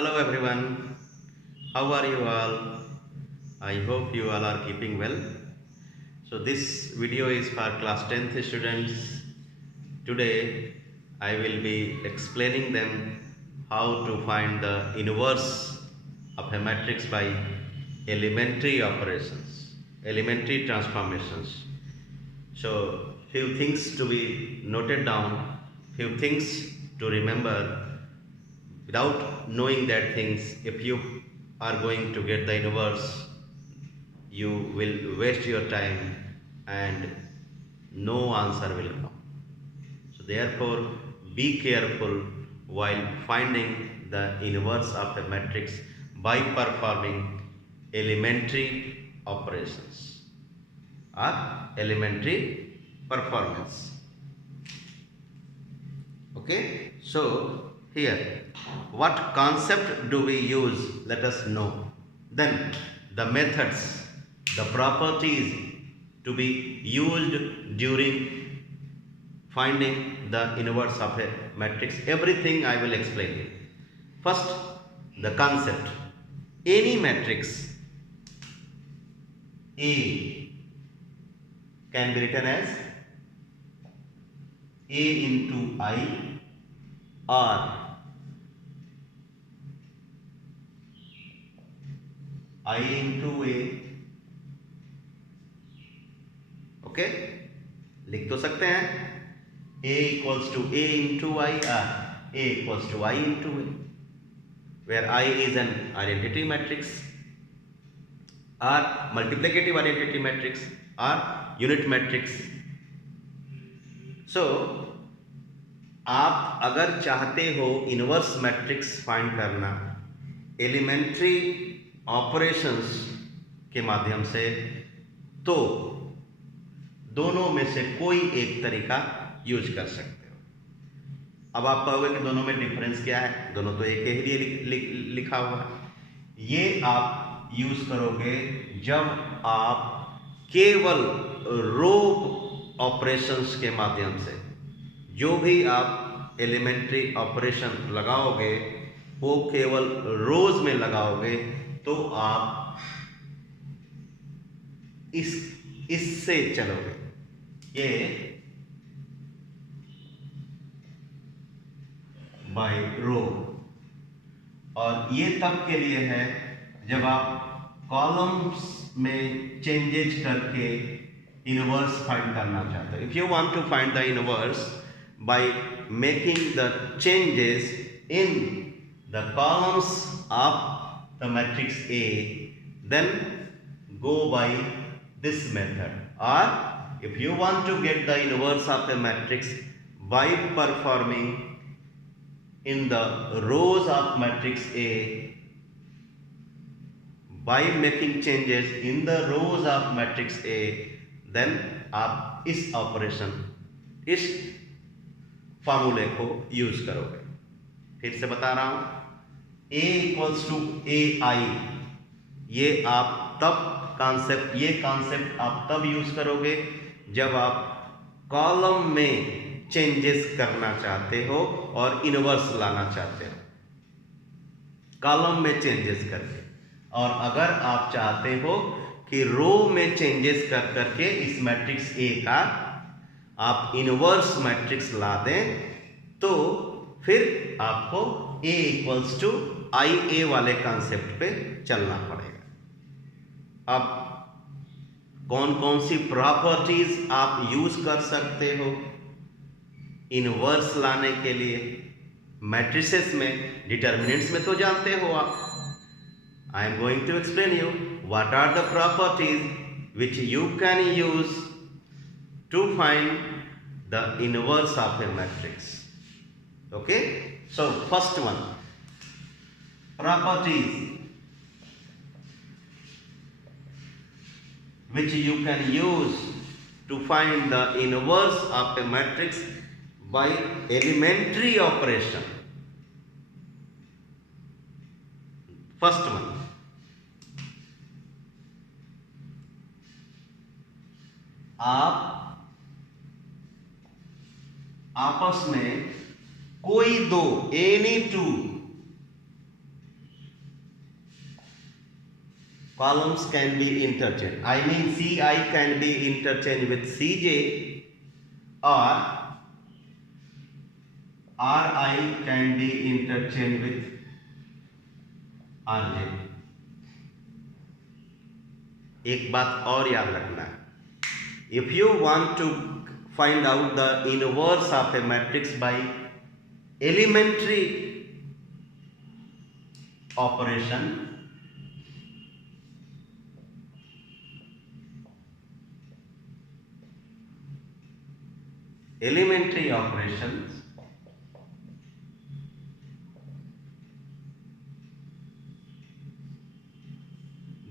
Hello everyone, how are you all? I hope you all are keeping well. So this video is for class 10th students. Today I will be explaining them how to find the inverse of a matrix by elementary operations, elementary transformations. So few things to be noted down, few things to remember. Without knowing that things, if you are going to get the inverse, you will waste your time and no answer will come. So therefore, be careful while finding the inverse of a matrix by performing elementary operations or elementary performance. Okay, so here, what concept do we use? Let us know. Then the methods, the properties to be used during finding the inverse of a matrix. Everything I will explain you. First, the concept. Any matrix A can be written as A into I or I into A. Okay, लिख तो सकते हैं A equals to A into I or A equals to I into A, where I is an identity matrix or multiplicative identity matrix or unit matrix. So आप अगर चाहते हो inverse matrix find करना elementary operations के माध्यम से, तो दोनों में से कोई एक तरीका यूज कर सकते हो। अब आप कहोगे कि दोनों में डिफरेंस क्या है, दोनों तो एक ही लिए लिखा हुआ है। ये आप यूज करोगे जब आप केवल रो ऑपरेशंस के माध्यम से जो भी आप एलिमेंट्री ऑपरेशन लगाओगे वो केवल रोज में लगाओगे, तो आप इससे चलोगे। ये बाय रो, और ये तब के लिए है जब आप कॉलम्स में चेंजेस करके इनवर्स फाइंड करना चाहते हो। If you want to find the inverse by making the changes in the columns of the matrix A, then go by this method. Or if you want to get the inverse of the matrix by performing in the rows of matrix A, by making changes in the rows of matrix A, then आप इस operation, इस फॉर्मूले को use करोगे। फिर से बता रहा हूं, A इक्वल्स टू ए आई, ये आप तब कॉन्सेप्ट आप तब यूज करोगे जब आप कॉलम में चेंजेस करना चाहते हो और इनवर्स लाना चाहते हो, कॉलम में चेंजेस करके। और अगर आप चाहते हो कि रो में चेंजेस कर करके इस मैट्रिक्स ए का आप इनवर्स मैट्रिक्स ला दें, तो फिर आपको A इक्वल्स टू आई ए वाले कॉन्सेप्ट पे चलना पड़ेगा। अब कौन कौन सी प्रॉपर्टीज आप यूज कर सकते हो इनवर्स लाने के लिए? मैट्रिसेस में डिटर्मिनेंट्स में तो जानते हो आप। I am going to explain you what are the properties which you can use to find the inverse of a matrix. Okay, so first one, properties which you can use to find the inverse of a matrix by elementary operation. First one, आप आपस में कोई दो any two columns can be interchanged. I mean Ci can be interchanged with Cj or Ri can be interchanged with Rj. एक बात और याद रखना है, if you want to find out the inverse of a matrix by elementary operation, elementary operations,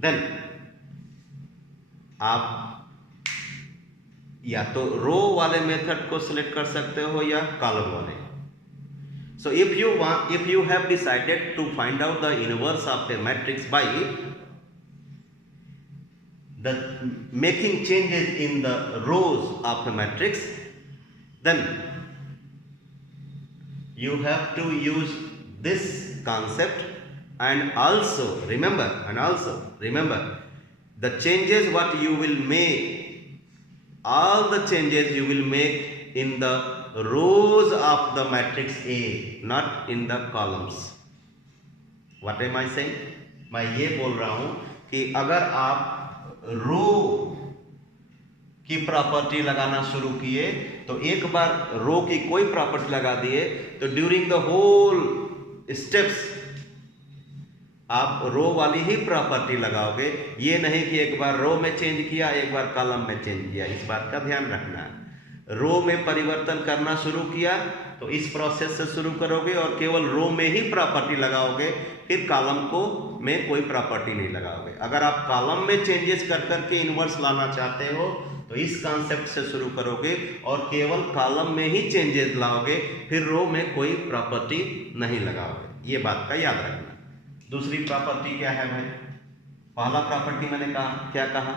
then आप या तो रो वाले मेथड को सिलेक्ट कर सकते हो या कॉलम वाले. So if you have decided to find out the inverse of a matrix by the making changes in the rows of a matrix, then you have to use this concept, and also remember the changes what you will make, all the changes you will make in the rows of the matrix A, not in the columns. What am I saying? मैं ये बोल रहा हूं कि अगर आप रो की property लगाना शुरू किए तो एक बार रो की कोई प्रॉपर्टी लगा दिए तो ड्यूरिंग द होल स्टेप्स आप रो वाली ही प्रॉपर्टी लगाओगे. ये नहीं कि एक बार रो में चेंज किया एक बार कॉलम में चेंज किया. इस बात का ध्यान रखना है. रो में परिवर्तन करना शुरू किया तो इस प्रोसेस से शुरू करोगे और केवल रो में ही प्रॉपर्टी लगाओगे, फिर कॉलम को में कोई प्रॉपर्टी नहीं लगाओगे. अगर आप कॉलम में चेंजेस कर करके इन्वर्स लाना चाहते हो तो इस कॉन्सेप्ट से शुरू करोगे और केवल कॉलम में ही चेंजेस लाओगे, फिर रो में कोई प्रॉपर्टी नहीं लगाओगे. ये बात का याद रखना. दूसरी प्रॉपर्टी क्या है भाई? पहला प्रॉपर्टी मैंने क्या कहा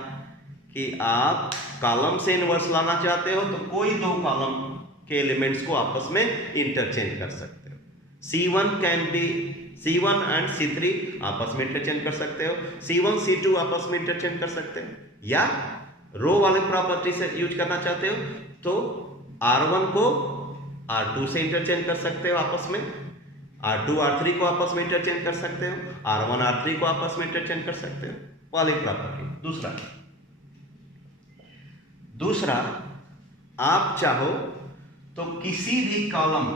कि आप कॉलम से इन्वर्स लाना चाहते हो तो कोई दो कॉलम के एलिमेंट्स को आपस में इंटरचेंज कर सकते हो. C1 एंड C3 आपस में इंटरचेंज कर सकते हो. C1 C2 आपस में इंटरचेंज कर सकते हो. या रो वाले प्रॉपर्टी से यूज करना चाहते हो तो R1 को R2 से इंटरचेंज कर सकते हो आपस में, R2 R3 को आपस में इंटरचेंज कर सकते हो, R1 R3 को आपस में इंटरचेंज कर सकते हो. वाली प्रॉपर्टी. दूसरा आप चाहो तो किसी भी कॉलम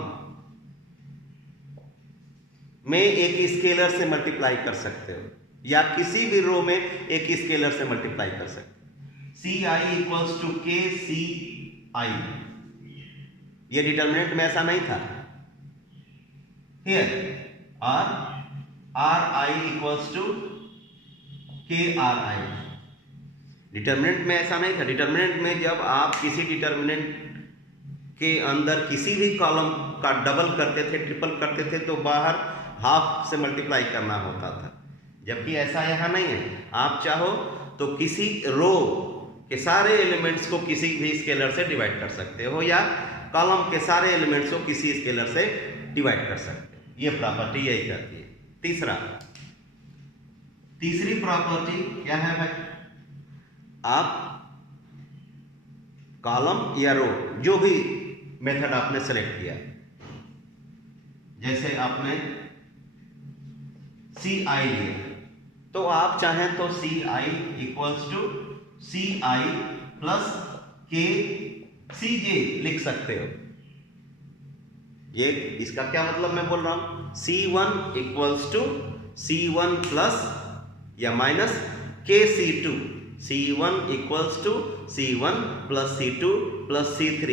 में एक स्केलर से मल्टीप्लाई कर सकते हो या किसी भी रो में एक स्केलर से मल्टीप्लाई कर सकते हो. Ci equals to KCI. ये डिटर्मिनेंट में ऐसा नहीं था. Here Ri equals to KRI. Determinant में ऐसा नहीं था. डिटर्मिनेंट में जब आप किसी डिटर्मिनेंट के अंदर किसी भी कॉलम का डबल करते थे, ट्रिपल करते थे तो बाहर हाफ से मल्टीप्लाई करना होता था, जबकि ऐसा यहाँ नहीं है. आप चाहो तो किसी रो के सारे एलिमेंट्स को किसी भी स्केलर से डिवाइड कर सकते हो या कॉलम के सारे एलिमेंट्स को किसी स्केलर से डिवाइड कर सकते हो. ये प्रॉपर्टी यही करती है. तीसरी प्रॉपर्टी क्या है भाई? आप कॉलम या रो जो भी मेथड आपने सेलेक्ट किया, जैसे आपने Ci लिया तो आप चाहें तो Ci equals to Ci plus KCj लिख सकते हो. ये इसका क्या मतलब मैं बोल रहा हूं? C1 equals to C1 plus या minus KC2. C1 equals to C1 plus C2 plus C3.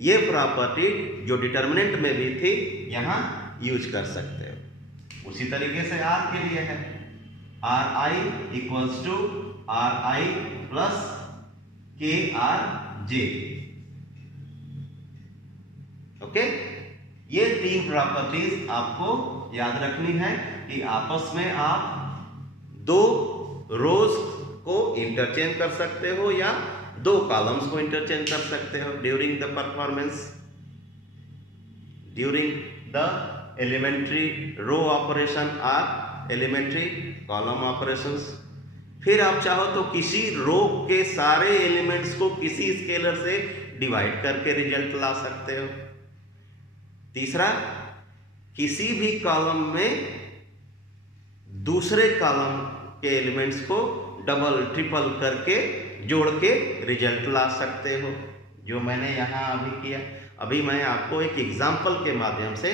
ये प्रॉपर्टी जो डिटर्मिनेंट में भी थी यहां यूज कर सकते हो. उसी तरीके से R के लिए है Ri equals to Ri plus KRJ. Okay. ये तीन प्रॉपर्टीज आपको याद रखनी है कि आपस में आप दो रोज को इंटरचेंज कर सकते हो या दो कॉलम्स को इंटरचेंज कर सकते हो during the performance, during the elementary row operation और एलिमेंट्री कॉलम ऑपरेशंस. फिर आप चाहो तो किसी रो के सारे एलिमेंट्स को किसी स्केलर से डिवाइड करके रिजल्ट ला सकते हो। तीसरा, किसी भी कॉलम में दूसरे कॉलम के एलिमेंट्स को डबल ट्रिपल करके जोड़ के रिजल्ट ला सकते हो, जो मैंने यहाँ अभी किया। अभी मैं आपको एक एग्जाम्पल के माध्यम से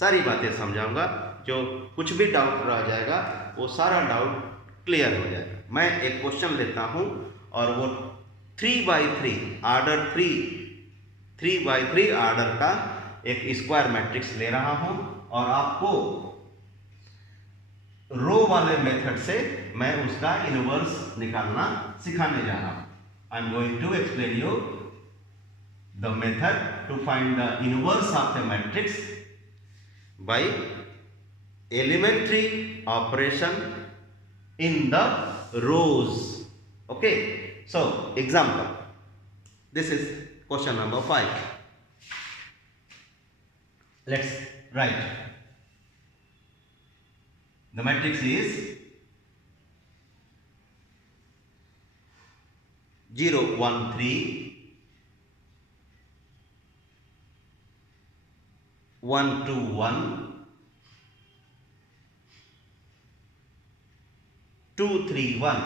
सारी बातें समझाऊंगा, जो कुछ भी डाउट रह जाएगा वो सारा डाउट क्लियर हो जाएगा। मैं एक क्वेश्चन लेता हूँ और वो 3x3 ऑर्डर 3x3 ऑर्डर का एक स्क्वायर मैट्रिक्स ले रहा हूँ और आपको रो वाले मेथड से मैं उसका इनवर्स निकालना सिखाने जा रहा हूं। I am going to explain you the method to find the inverse of the matrix by elementary operation in the rows. Okay, so example, this is question number 5. Let's write. The matrix is 0 1 3 1 2 1 2 3 1।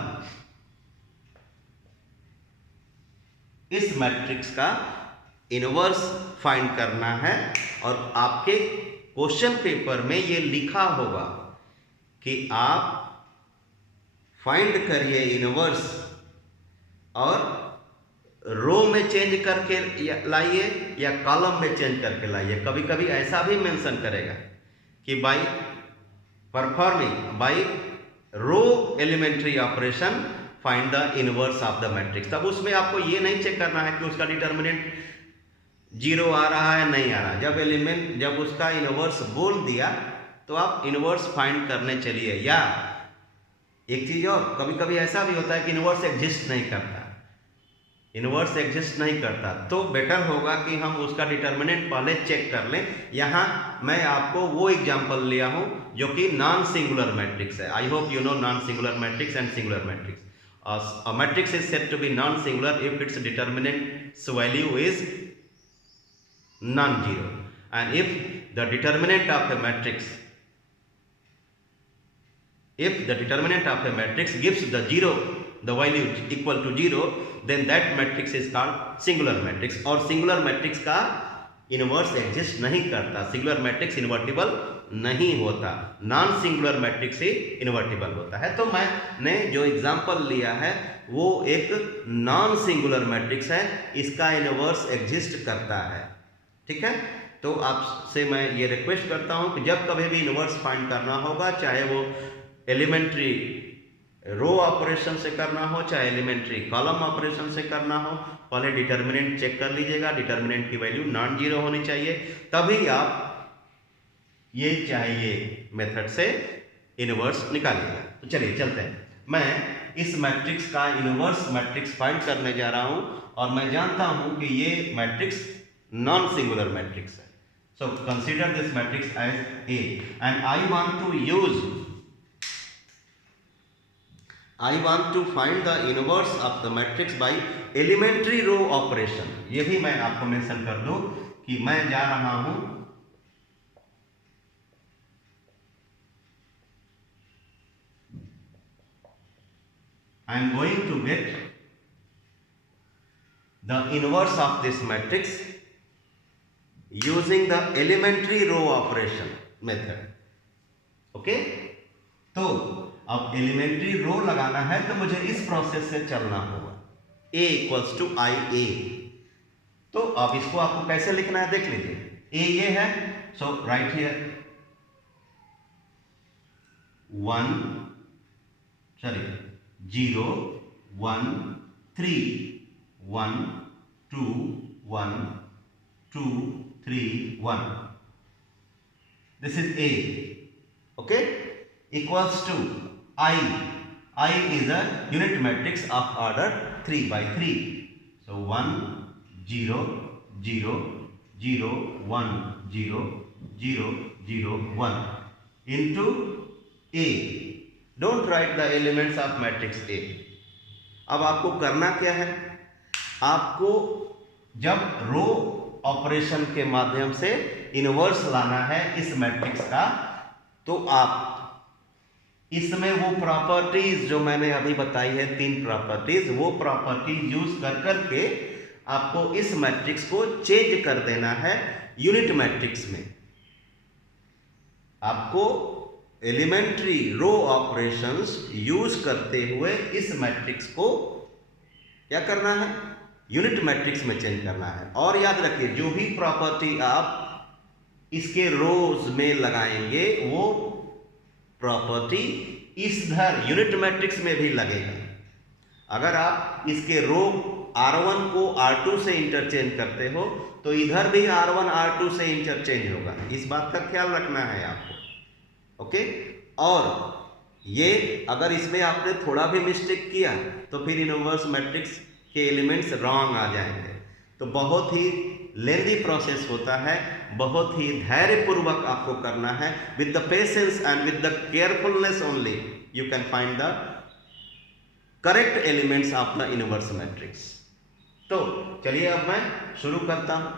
इस matrix का inverse find करना है और आपके question paper में ये लिखा होगा कि आप फाइंड करिए इनवर्स और रो में चेंज करके लाइए या कॉलम में चेंज करके लाइए। कभी कभी ऐसा भी मेंशन करेगा कि by performing by row elementary operation find the inverse of the matrix. तब उसमें आपको ये नहीं चेक करना है कि उसका डिटर्मिनेंट 0 आ रहा है नहीं आ रहा। जब उसका इनवर्स बोल दिया तो आप इनवर्स फाइंड करने चलिए। या एक चीज और, कभी कभी ऐसा भी होता है कि इनवर्स एग्जिस्ट नहीं करता, तो बेटर होगा कि हम उसका डिटर्मिनेंट पहले चेक कर लें। यहाँ मैं आपको वो एग्जांपल लिया हूँ जो कि नॉन सिंगुलर मैट्रिक्स है। I hope you know non singular matrix and singular matrix. A matrix is said to be non-singular if its determinant's value is non-zero, and if the determinant of a matrix gives the value equal to 0, then that matrix is called singular matrix। और singular matrix का inverse exist नहीं करता, singular matrix invertible नहीं होता, non singular matrix ही invertible होता है। तो मैंने जो एग्जांपल लिया है वो एक नॉन सिंगुलर मैट्रिक्स है, इसका इनवर्स एग्जिस्ट करता है। ठीक है, तो आपसे मैं ये रिक्वेस्ट करता हूं कि जब कभी भी इनवर्स फाइंड करना होगा, चाहे वो एलिमेंट्री रो ऑपरेशन से करना हो चाहे एलिमेंट्री कॉलम ऑपरेशन से करना हो, पहले डिटर्मिनेंट चेक कर लीजिएगा। डिटर्मिनेंट की वैल्यू नॉन जीरो होनी चाहिए, तभी आप ये चाहिए मेथड से इनवर्स निकालिएगा। तो चलिए चलते हैं। मैं इस मैट्रिक्स का इनवर्स मैट्रिक्स फाइंड करने जा रहा हूं और मैं जानता हूं कि ये मैट्रिक्स नॉन सिंगुलर मैट्रिक्स है। So consider this matrix as A and I want to find the inverse of the matrix by elementary row operation। ये भी मैं आपको मेंशन कर दूं कि मैं जा रहा हूं I am going to get the inverse of this matrix using the elementary row operation method। Okay, तो अब एलिमेंट्री रो लगाना है तो मुझे इस प्रोसेस से चलना होगा। A इक्वल्स टू आई ए। तो अब इसको आपको कैसे लिखना है देख लीजिए। A ये है, सो right here 0 1 3 1 2 1 2 3 1। This is A, okay, equals to I is a unit matrix of order 3 by 3। So 1 0 0 0 1 0 0 0 1 into A don't write the elements of matrix A. अब आपको करना क्या है, आपको जब रो ऑपरेशन के माध्यम से इनवर्स लाना है इस मैट्रिक्स का, तो आप इसमें वो प्रॉपर्टीज जो मैंने अभी बताई है, 3 प्रॉपर्टीज, वो प्रॉपर्टीज यूज कर करके आपको इस मैट्रिक्स को चेंज कर देना है यूनिट मैट्रिक्स में। आपको एलिमेंट्री रो ऑपरेशंस यूज करते हुए इस मैट्रिक्स को क्या करना है, यूनिट मैट्रिक्स में चेंज करना है। और याद रखिए, जो भी प्रॉपर्टी आप इसके रोज में लगाएंगे वो प्रॉपर्टी इधर यूनिट मैट्रिक्स में भी लगेगा। अगर आप इसके रो R1 को R2 से इंटरचेंज करते हो तो इधर भी R1 R2 से इंटरचेंज होगा। इस बात का ख्याल रखना है आपको, ओके। और ये अगर इसमें आपने थोड़ा भी मिस्टेक किया तो फिर इनवर्स मैट्रिक्स के एलिमेंट्स रॉन्ग आ जाएंगे। तो बहुत ही लेंदी प्रोसेस होता है, बहुत ही धैर्यपूर्वक आपको करना है। With the patience and with the carefulness only you can find the correct elements of the inverse matrix. तो चलिए अब मैं शुरू करता हूं।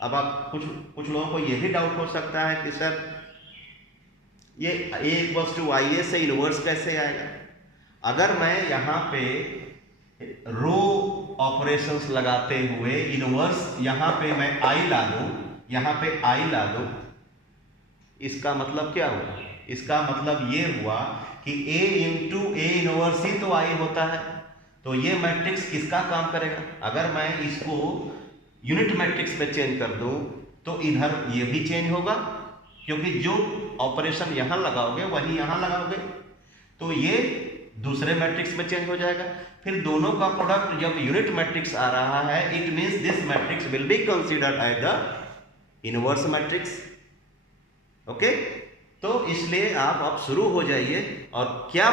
अब आप कुछ लोगों को यह भी डाउट हो सकता है कि सर ये A=IA से इनवर्स कैसे आएगा। अगर मैं यहाँ पे रो ऑपरेशंस लगाते हुए इनवर्स यहाँ पे मैं I ला दूं, यहाँ पे I ला दूं, इसका मतलब क्या हुआ, इसका मतलब ये हुआ कि A इंटू A इनवर्स ही तो I होता है। तो ये मैट्रिक्स किसका काम करेगा। अगर मैं इसको यूनिट मैट्रिक्स में चेंज कर दूं तो इधर ये भी चेंज होगा, क्योंकि जो ऑपरेशन यहां लगाओगे वही यहां लगाओगे, तो ये दूसरे मैट्रिक्स में चेंज हो जाएगा। फिर दोनों का प्रोडक्ट जब यूनिट मैट्रिक्स आ रहा है, it means this matrix will be considered as the inverse matrix, okay. तो इसलिए आप अब शुरू हो जाइए, और क्या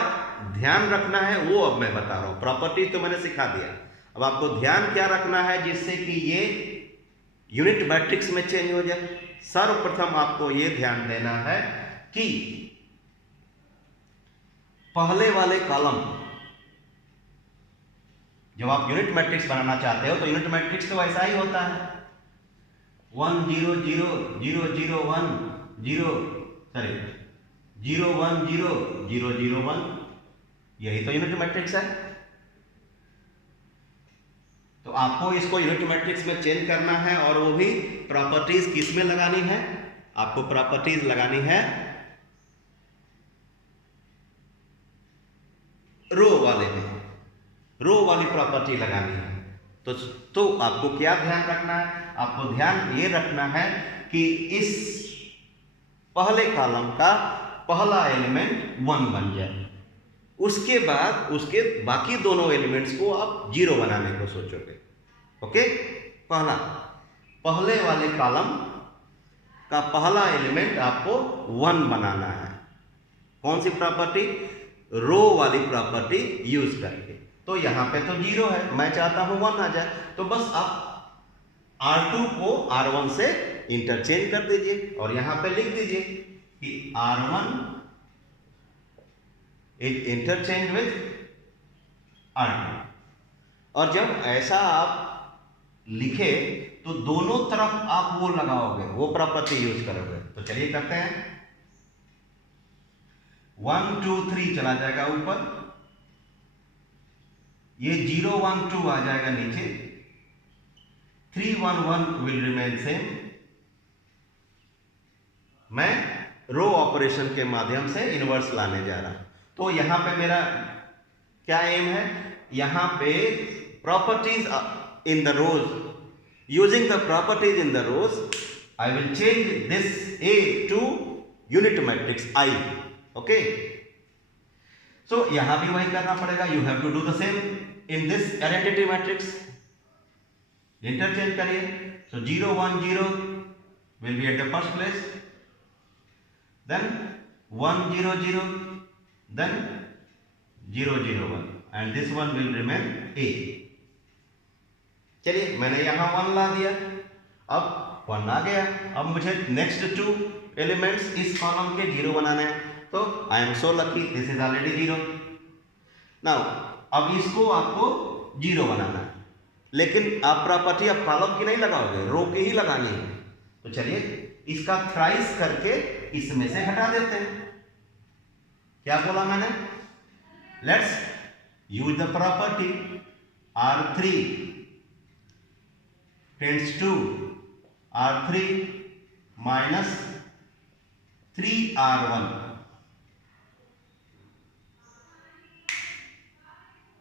ध्यान रखना है वो अब मैं बता रहा हूं। प्रॉपर्टी तो मैंने सिखा दिया, अब आपको ध्यान क्या रखना है जिससे कि ये यूनिट मैट्रिक्स में चेंज हो जाए। सर्वप्रथम आपको ये ध्यान देना है कि पहले वाले कॉलम, जब आप यूनिट मैट्रिक्स बनाना चाहते हो तो यूनिट मैट्रिक्स तो ऐसा ही होता है, 1 0 0 0 0 1 0 0 1 0 0 0 1, यही तो यूनिट मैट्रिक्स है। तो आपको इसको यूनिट मैट्रिक्स में चेंज करना है, और वो भी प्रॉपर्टीज किस में लगानी है, आपको प्रॉपर्टीज लगानी है रो वाले में, रो वाली प्रॉपर्टी लगानी है। तो आपको क्या ध्यान रखना है, आपको ध्यान ये रखना है कि इस पहले कॉलम का पहला एलिमेंट 1 बन जाए, उसके बाद उसके बाकी दोनों एलिमेंट्स को आप 0 बनाने को सोचोगे, ओके। पहले वाले कॉलम का पहला एलिमेंट आपको 1 बनाना है। कौन सी प्रॉपर्टी, रो वाली प्रॉपर्टी यूज करके। तो यहां पे तो 0 है, मैं चाहता हूं 1 आ जाए, तो बस आप R2 को R1 से इंटरचेंज कर दीजिए और यहां पे लिख दीजिए कि R1 is interchange with R2। और जब ऐसा आप लिखे तो दोनों तरफ आप वो लगाओगे, वो प्रॉपर्टी यूज करोगे। तो चलिए करते हैं, 1 2 3 चला जाएगा ऊपर, ये 0 1 2 आ जाएगा नीचे, 3 1 1 विल रिमेन सेम। मैं रो ऑपरेशन के माध्यम से इनवर्स लाने जा रहा हूं। तो यहां पे मेरा क्या एम है, यहां पे properties in the rows, using the properties in the rows I will change this A to unit matrix I, okay। so यहां भी वही करना पड़ेगा, you have to do the same in this identity matrix, interchange करिए। so 0 1 0 will be at the first place, then 1 0 0, then 0 0 1, and this one will remain A। चलिए मैंने यहां 1 ला दिया, अब 1 आ गया। अब मुझे नेक्स्ट 2 एलिमेंट्स इस कॉलम के 0 बनाने हैं। तो I am so lucky, this is already 0। Now अब इसको आपको 0 बनाना है, लेकिन आप प्रॉपर्टी ऑफ कॉलम की नहीं लगाओगे, रो की ही लगानी है। तो चलिए इसका थ्राइस करके इसमें से हटा देते हैं। क्या बोला मैंने? Let's use the property R3 tends to R3 minus 3R1।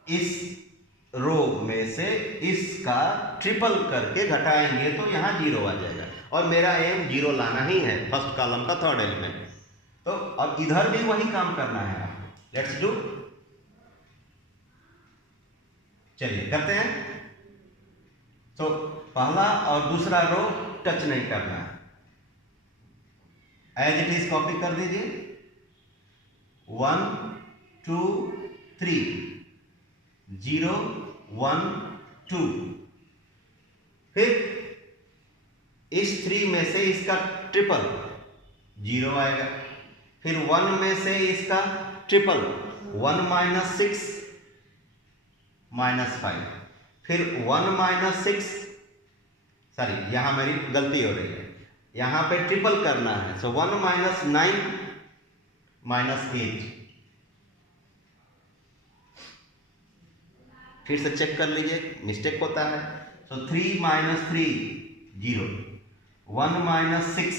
इस रो में से इसका ट्रिपल करके घटाएंगे तो यहां 0 आ जाएगा, और मेरा एम 0 लाना ही है, फर्स्ट कॉलम का थर्ड एलिमेंट। तो अब इधर भी वही काम करना है आपको। लेट्स डू, चलिए करते हैं। तो पहला और दूसरा रो टच नहीं करना है, एज इट इज कॉपी कर दीजिए। 1 2 3 0 1 2। फिर इस 3 में से इसका ट्रिपल 0 आएगा। फिर 1 में से इसका ट्रिपल 1 माइनस 6 माइनस 5। फिर 1 माइनस 6, सॉरी यहां मेरी गलती हो रही है, यहां पे ट्रिपल करना है। सो 1 माइनस 9 माइनस 8। फिर से चेक कर लीजिए, मिस्टेक होता है। सो 3 minus 3 0, 1 minus 6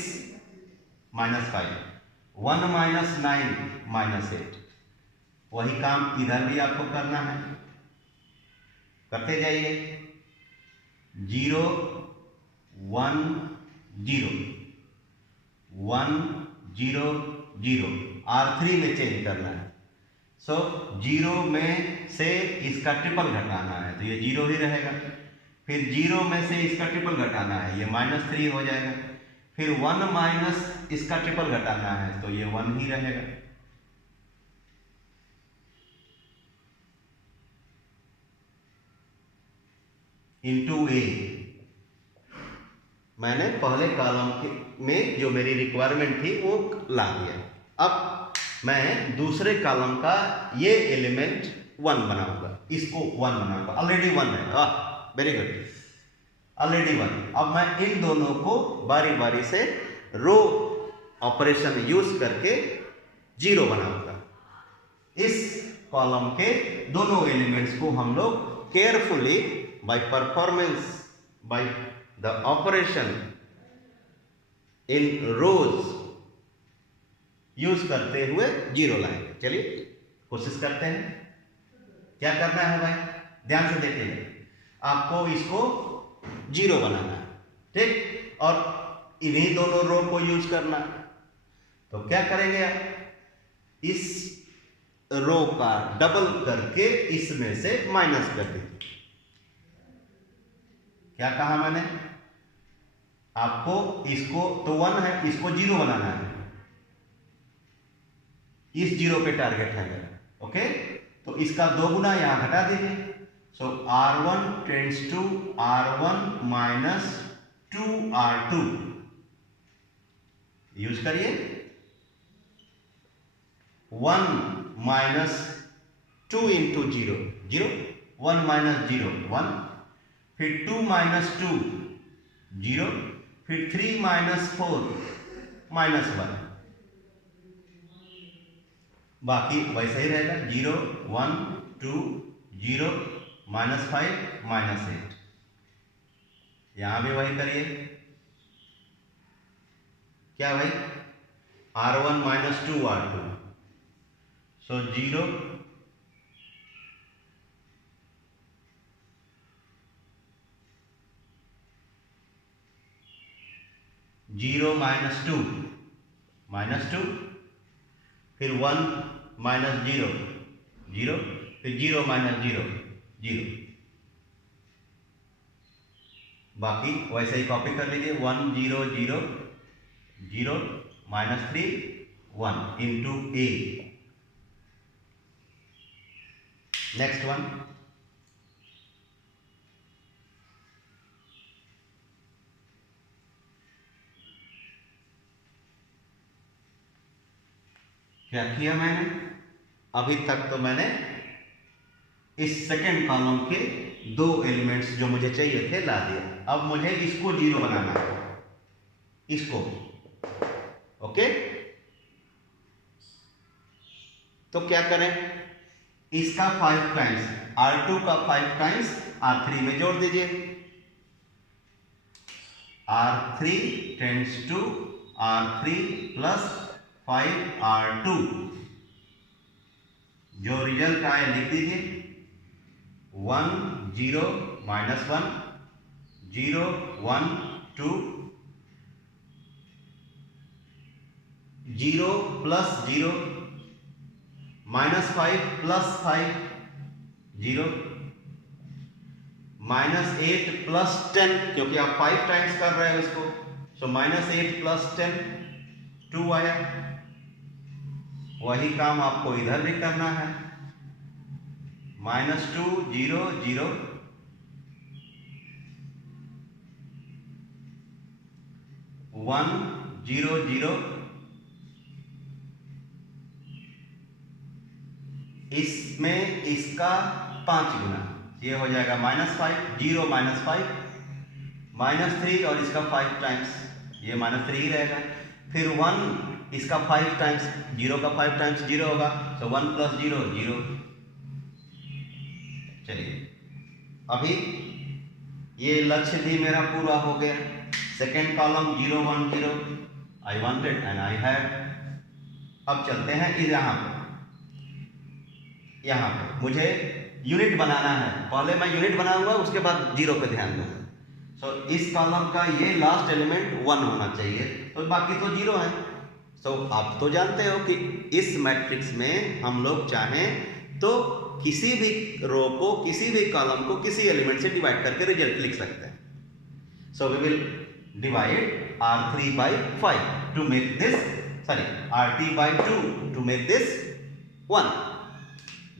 minus 5, 1 minus 9 minus 8। वही काम इधर भी आपको करना है, करते जाइए। 0 1 0 1 0 0, R3 में चेंज करना है। सो 0 में से इसका ट्रिपल घटाना है, तो ये 0 ही रहेगा। फिर 0 में से इसका ट्रिपल घटाना है, ये -3 हो जाएगा। फिर 1 माइनस इसका ट्रिपल घटाना है, तो ये 1 ही रहेगा। इंटू ए, मैंने पहले कॉलम में जो मेरी रिक्वायरमेंट थी वो ला दिया। अब मैं दूसरे कॉलम का ये एलिमेंट 1 बनाऊंगा, इसको 1 बनाऊंगा। ऑलरेडी 1 है, वेरी गुड, ऑलरेडी 1। अब मैं इन दोनों को बारी बारी से रो ऑपरेशन यूज करके 0 बनाऊंगा। इस कॉलम के दोनों एलिमेंट्स को हम लोग carefully by performance by the operation in rows use करते हुए 0 लाएंगे। चलिए कोशिश करते हैं। क्या करना है भाई, ध्यान से देखिए। आपको इसको 0 बनाना है, ठीक, और इन्हीं दोनों रो को यूज करना है। तो क्या करेंगे आप, इस रो का डबल करके इसमें से माइनस कर दीजिए। क्या कहा मैंने आपको, इसको तो 1 है, इसको 0 बनाना है, इस 0 पे टारगेट है मेरा, ओके। तो इसका 2 गुना यहां घटा दीजिए। So R1 tends to R1 minus 2R2 use करिए। 1 माइनस 2 इंटू 0 0, 1 माइनस 0 1, फिर 2 माइनस 2 0, फिर 3 माइनस 4 माइनस 1। बाकी वैसे ही रहेगा, 0 1 2 0 माइनस 5 माइनस 8। यहां भी वही करिए। क्या भाई, R1 माइनस 2R2, सो 0 0 माइनस 2 माइनस 2, फिर 1 माइनस 0 0, फिर 0 माइनस 0 0। बाकी वैसे ही कॉपी कर लीजिए। 1 0 0 0 माइनस 3 1 इंटू ए। नेक्स्ट वन, क्या किया मैंने, अभी तक तो मैंने इस सेकंड कॉलम के 2 एलिमेंट्स जो मुझे चाहिए थे ला दिया। अब मुझे इसको 0 बनाना है, इसको। ओके, तो क्या करें, इसका 5 टाइम्स R2 का 5 टाइम्स R3 में जोड़ दीजिए। R3 tends to R3 plus 5R2, जो रिजल्ट आए लिख दीजिए। 1 0 minus 1 0 1 2 0 plus 0 minus 5 plus 5 0 minus 8 plus 10, क्योंकि आप 5 टाइम्स कर रहे हो इसको, सो माइनस 8 प्लस 10 2 आया। वही काम आपको इधर भी करना है। माइनस 2 0 0 1 0 0, इसमें इसका 5 गुना, ये हो जाएगा -5 0 -5 -3, और इसका 5 टाइम्स, ये -3 ही रहेगा। फिर 1 इसका 5 टाइम्स, 0 का 5 टाइम्स 0 होगा, तो 1 प्लस 0 0। चलिए, अभी ये लक्ष्य भी मेरा पूरा हो गया। Second column 0 1 0 I wanted and I had. अब चलते हैं इस यहाँ पे मुझे यूनिट बनाना है। पहले मैं यूनिट बनाऊंगा, उसके बाद 0 पे ध्यान दूंगा। सो इस कॉलम का ये लास्ट एलिमेंट 1 होना चाहिए, तो बाकी तो 0 है। सो आप तो जानते हो कि इस मैट्रिक्स में हम लोग चाहें तो किसी भी रो को, किसी भी कॉलम को किसी एलिमेंट से डिवाइड करके रिजल्ट लिख सकते हैं। So we will divide R3 by 5 to make this, sorry, RT by 2 to make this 1।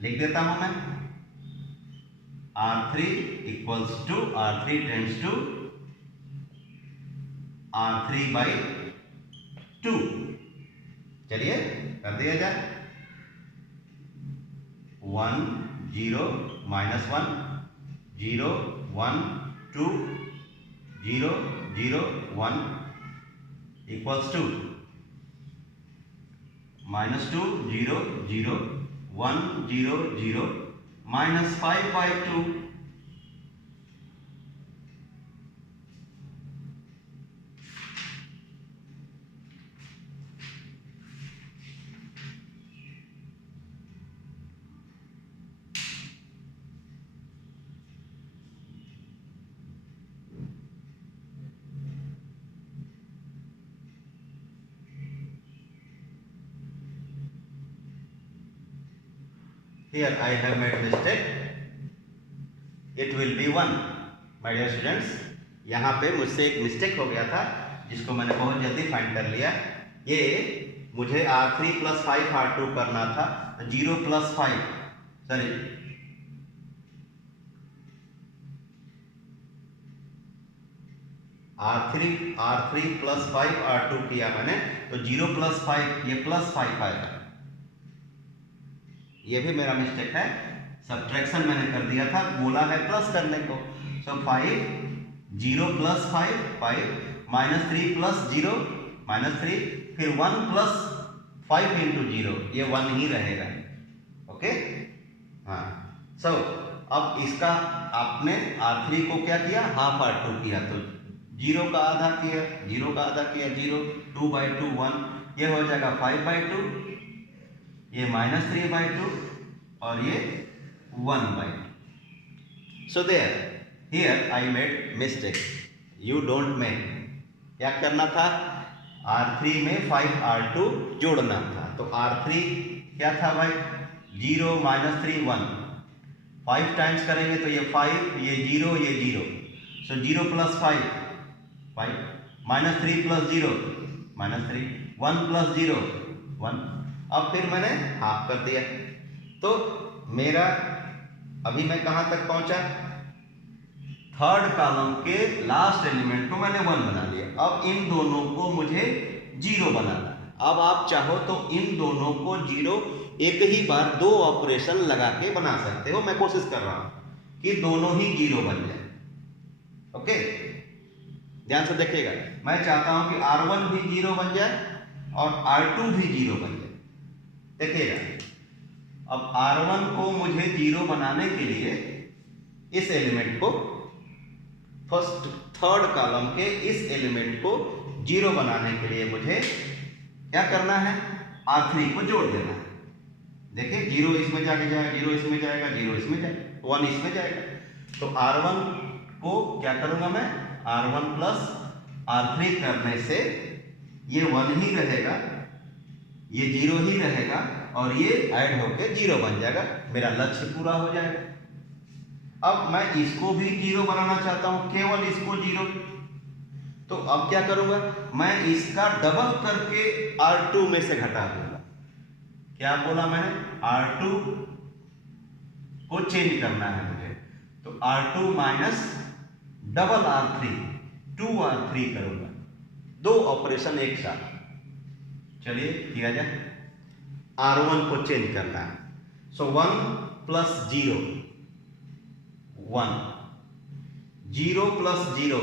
लिख देता हूं मैं, R3 equals to R3 tends to R3 by 2। चलिए कर दिया जाए। 1 0 -1 0 1 2 0 0 1 equals to -2 0 0 1 0 0 -5 by 2। Here I have made mistake, it will be 1। My dear students, यहाँ पे मुझसे एक मिस्टेक हो गया था, जिसको मैंने बहुत जल्दी फाइंड कर लिया। ये मुझे R3 प्लस 5 R2 करना था, 0 plus 5, sorry R3 plus 5 R2 किया मैंने, तो 0 प्लस 5, ये प्लस 5 आएगा। ये भी मेरा मिस्टेक है, सब्ट्रैक्शन मैंने कर दिया था, बोला है प्लस करने को। सो 5 0 प्लस 5 5 -3 प्लस 0 -3, फिर 1 प्लस 5 इंटू 0, ये 1 ही रहेगा। ओके, हाँ। सो अब इसका आपने R3 को क्या किया, हाफ R2 किया, तो 0 का आधा किया, 0 का आधा किया 0, 2 by 2 1, ये हो जाएगा 5 by 2, ये -3 by 2, और ये 1 by 2। So there, here I made mistake, you don't make। क्या करना था, R3 में 5 R2 जोड़ना था, तो R3 क्या था भाई, 0 -3 1, 5 टाइम्स करेंगे तो ये 5, ये 0, ये 0, सो 0 प्लस 5 5, -3 प्लस 0 -3, 1 प्लस 0 1। अब फिर मैंने हाफ कर दिया, तो मेरा अभी मैं कहां तक पहुंचा, थर्ड कॉलम के लास्ट एलिमेंट को मैंने 1 बना लिया। अब इन दोनों को मुझे 0 बनाना है। अब आप चाहो तो इन दोनों को जीरो एक ही बार दो ऑपरेशन लगा के बना सकते हो। मैं कोशिश कर रहा हूं कि दोनों ही जीरो बन जाए। ओके, ध्यान से देखिएगा। मैं चाहता हूं कि R1 भी जीरो बन जाए और R2 भी जीरो बन जाए। देखिएगा, अब R1 को मुझे जीरो बनाने के लिए इस एलिमेंट को, फर्स्ट थर्ड कॉलम के इस एलिमेंट को जीरो बनाने के लिए मुझे क्या करना है, R3 को जोड़ देना है। देखिए, जीरो इसमें जाके जाएगा, जीरो इसमें जाएगा, जीरो इसमें जाएगा, 1 इसमें जाएगा। तो R1 को क्या करूंगा मैं, R1 प्लस R3 करने से ये 1 ही रहेगा, ये जीरो ही रहेगा और ये ऐड होके जीरो बन जाएगा। मेरा लक्ष्य पूरा हो जाएगा। अब मैं इसको भी जीरो बनाना चाहता हूं, केवल इसको जीरो। तो अब क्या करूंगा, मैं इसका डबल करके R2 में से घटा दूंगा। क्या बोला मैंने, R2 को चेंज करना है मुझे, तो R2 minus double R3, 2R3 करूंगा। दो ऑपरेशन एक साथ। चलिए किया जाए। R1 को चेंज करना है, सो 1 प्लस 0 1, 0 प्लस 0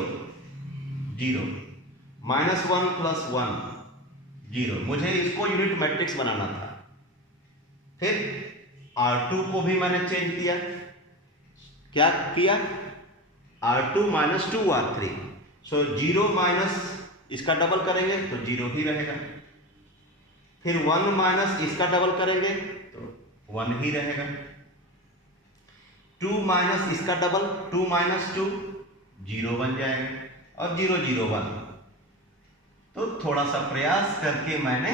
0, माइनस 1 प्लस 1 0। मुझे इसको यूनिट मैट्रिक्स बनाना था। फिर R2 को भी मैंने चेंज किया। क्या किया, R2 माइनस 2R3, सो 0 माइनस इसका डबल करेंगे तो 0 ही रहेगा। फिर 1 माइनस इसका डबल करेंगे तो 1 ही रहेगा। 2 माइनस इसका डबल, 2 माइनस 2 0 बन जाएगा और 0 0 1। तो थोड़ा सा प्रयास करके मैंने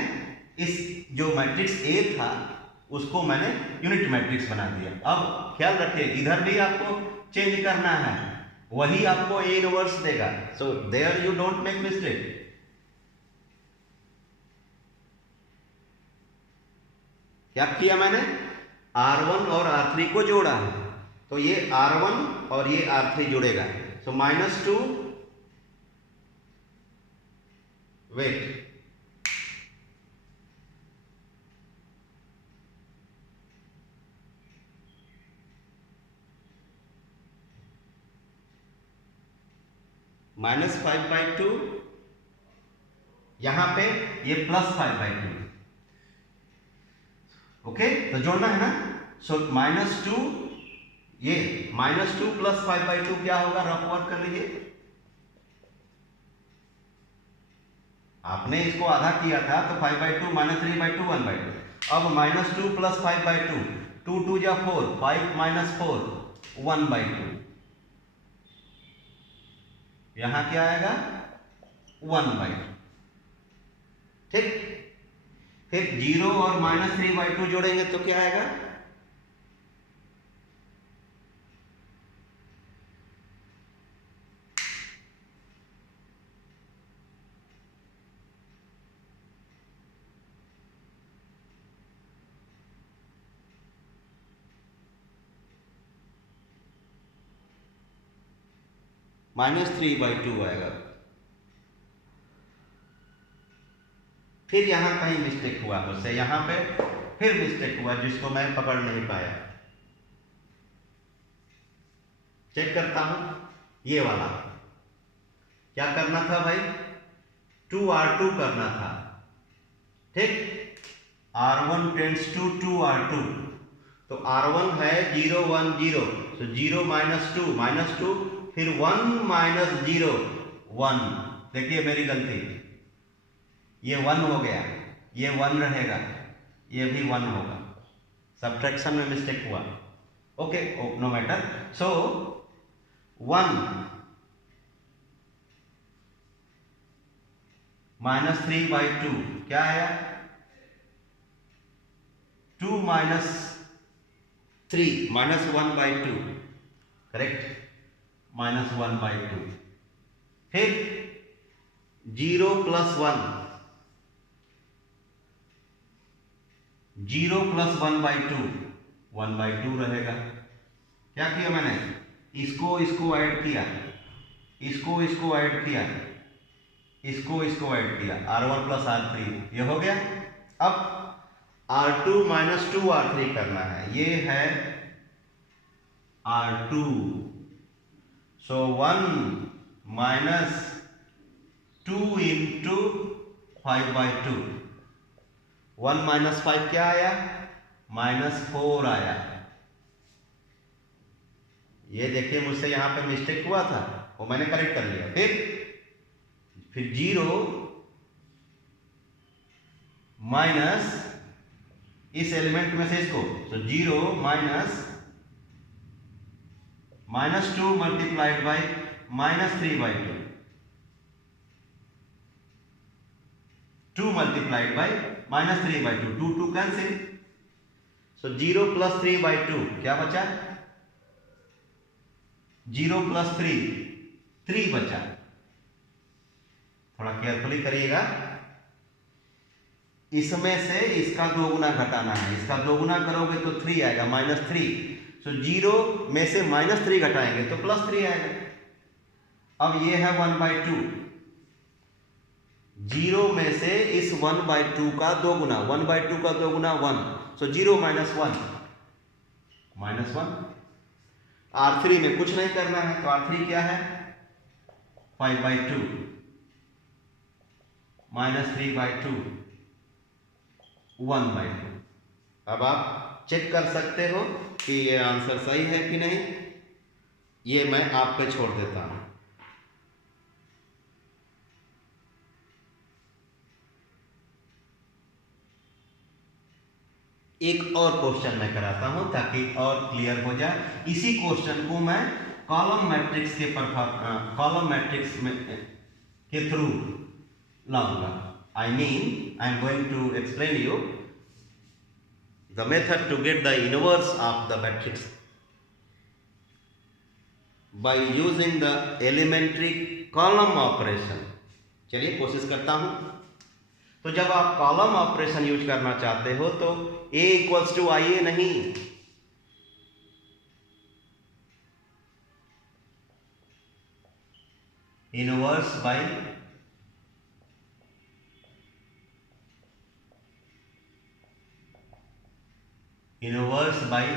इस जो मैट्रिक्स ए था उसको मैंने यूनिट मैट्रिक्स बना दिया। अब ख्याल रखिए, इधर भी आपको चेंज करना है, वही आपको ए इनवर्स देगा। So there you don't make mistake. क्या किया मैंने, R1 और R3 को जोड़ा है, तो ये R1 और ये R3 जुड़ेगा। सो -2, वेट, -5/2, यहां पे ये +5/2। ओके, तो जोड़ना है ना। सो -2, ये -2 प्लस 5/2 क्या होगा, रफ वर्क कर लीजिए। आपने इसको आधा किया था तो 5/2 -3/2 1/2। अब -2 प्लस 5/2, 2 2 जा 4, 5 माइनस 4 1/2। यहां क्या आएगा, 1/2। ठीक, फिर 0 और -3/2 जोड़ेंगे तो क्या आएगा, -3/2 आएगा। फिर यहां कहीं मिस्टेक हुआ मुझसे, यहां पे फिर मिस्टेक हुआ जिसको मैं पकड़ नहीं पाया। चेक करता हूं, ये वाला क्या करना था भाई, 2R2 करना था। ठीक, R1 टेंड्स टू 2R2, तो R1 है 0 1 0, तो 0 -2, फिर 1 -0 1। देखिए मेरी गलती, ये 1 हो गया, ये 1 रहेगा, ये भी 1 होगा। सब्ट्रैक्शन में मिस्टेक हुआ। Okay, no matter. सो 1 -3/2 क्या आया, 2 -3 -1/2, करेक्ट, -1/2। फिर 0 + 1, 0 + 1/2 1/2 रहेगा। क्या किया मैंने, इसको ऐड किया, इसको ऐड किया, इसको इसको ऐड किया, R1 प्लस R3, ये हो गया। अब R2 माइनस 2R3 करना है, ये है R2, सो 1 माइनस 2 इंटू 5/2, 1 माइनस 5 क्या आया, -4 आया। ये देखिए मुझसे यहां पे मिस्टेक हुआ था, वो मैंने करेक्ट कर लिया। फिर 0 माइनस इस एलिमेंट में से इसको, तो 0 minus 2 multiplied by -3/2, 2 multiplied by -3/2, 2 cancel, so 0 plus 3/2 क्या बचा, 0 प्लस 3 बचा। थोड़ा केयरफुली करिएगा, इसमें से इसका 2 गुना घटाना है, इसका 2 गुना करोगे तो 3 आएगा, -3, सो 0 में से -3 घटाएंगे तो +3 आएगा। अब ये है 1/2, 0 में से इस 1/2 का 2 गुना, 1/2 का 2 गुना 1, सो 0 माइनस 1, R3 में कुछ नहीं करना है, तो R3 क्या है, 5/2 -3/2, 1/2। अब आप चेक कर सकते हो कि ये आंसर सही है कि नहीं, ये मैं आप पे छोड़ देता हूं। एक और क्वेश्चन मैं कराता हूं ताकि और क्लियर हो जाए। इसी क्वेश्चन को मैं कॉलम मैट्रिक्स के थ्रू लाऊंगा। I am going to explain you the method to get the inverse of the matrix by using the elementary column operation। चलिए कोशिश करता हूं। तो जब आप कॉलम ऑपरेशन यूज करना चाहते हो तो A इक्वल्स टू IA नहीं, inverse by